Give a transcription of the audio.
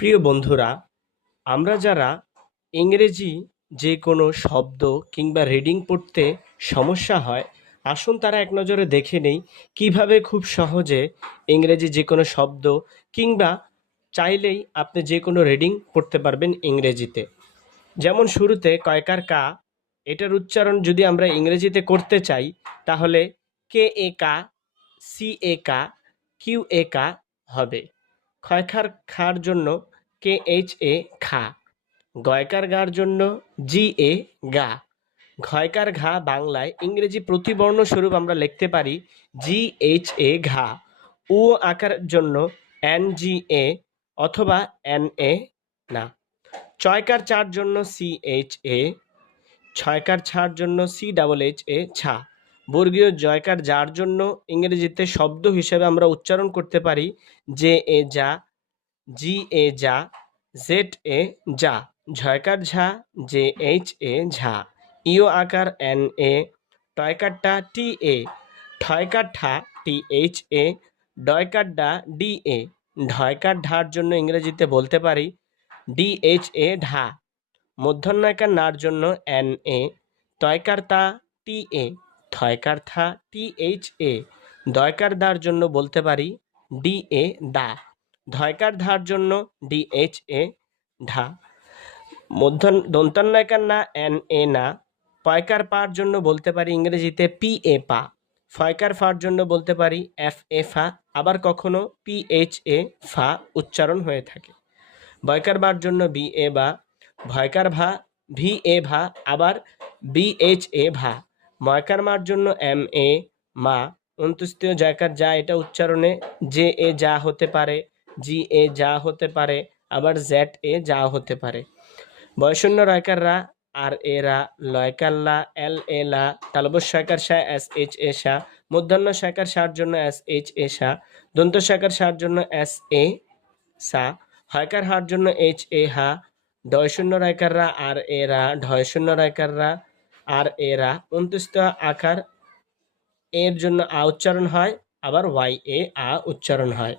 প্রিয় বন্ধুরা, আমরা যারা ইংরেজি যে কোনো শব্দ কিংবা রিডিং পড়তে সমস্যা হয়, আসুন তারা এক নজরে দেখে নেই কিভাবে খুব সহজে ইংরেজি যে কোনো শব্দ কিংবা চাইলেই আপনি যে কোনো রিডিং পড়তে পারবেন ইংরেজিতে। যেমন শুরুতে কয়কার কা, এটার উচ্চারণ যদি আমরা ইংরেজিতে করতে চাই তাহলে কে এ কা, সি এ কা, কিউ এ কা হবে। ক্ষয়খার খার জন্য কে এইচ এ খা, গয়কার গার জন্য জি এ গা। ঘয়কার ঘা বাংলায় ইংরেজি প্রতিবর্ণ স্বরূপ আমরা লিখতে পারি জি এইচ এ ঘা। উ আকার জন্য এন জি এ অথবা এন এ না। চয়কার চার জন্য সি এইচ এ, ছয়কার ছাড় জন্য সি ডাবল এইচ এ ছা। বর্গীয় জয়কার যার জন্য ইংরেজিতে শব্দ হিসেবে আমরা উচ্চারণ করতে পারি জে এ যা, জি এ যা, জেড এ যা। ঝয়কার ঝা জে এইচ এ ঝা। ইও আকার এন এ, টয়কারটা টি এ, ঠয়কার ঠা টি এইচ এ, ডয়কার ডা ডি এ। ঢয়কার ঢার জন্য ইংরেজিতে বলতে পারি ডি এইচ এ ঢা। মূর্ধন্যকার নার জন্য এন এ, তয়কার তা টি এ, থয়কার থা টি এইচ এ। দয়কার দার জন্য বলতে পারি ডি এ দা। ধয়কার ধার জন্য ডি এইচ এ ঢা। দন্তান্যকার না এন এ না। পয়কার পার জন্য বলতে পারি ইংরেজিতে পি এ পা। ফয়কার ফার জন্য বলতে পারি এফ এ ফা। আবার কখনো পি এইচ এ ফা উচ্চারণ হয়ে থাকে। বয়কার বার জন্য বি এ বা। ভয়কার ভা ভি এ ভা, আবার বি এইচ এ ভা। ময়কার মার জন্য এম এ মা। অন্ত্যেষ্টিয় জয়কার যা, এটা উচ্চারণে জে এ যা হতে পারে, জি এ যা হতে পারে, আবার জেড এ যা হতে পারে। বয়শূন্য রয়কার রা আর এ রা, লয়কার লা এল এ লা, তালব্য শয়কার শা এস এইচ এ শা। মূর্ধন্য শয়কার সার জন্য এস এইচ এ শা। দন্ত শয়কার সার জন্য এস এ সা। হয়কার হার জন্য এইচ এ হা। ডয়শূন্য রায়কার রা আর এ রা, ঢয়শূন্য রায়কার রা আর এ রা। অন্ত্যেষ্ঠ আকার এর জন্য আ উচ্চারণ হয়, আবার ওয়াই এ আ উচ্চারণ হয়।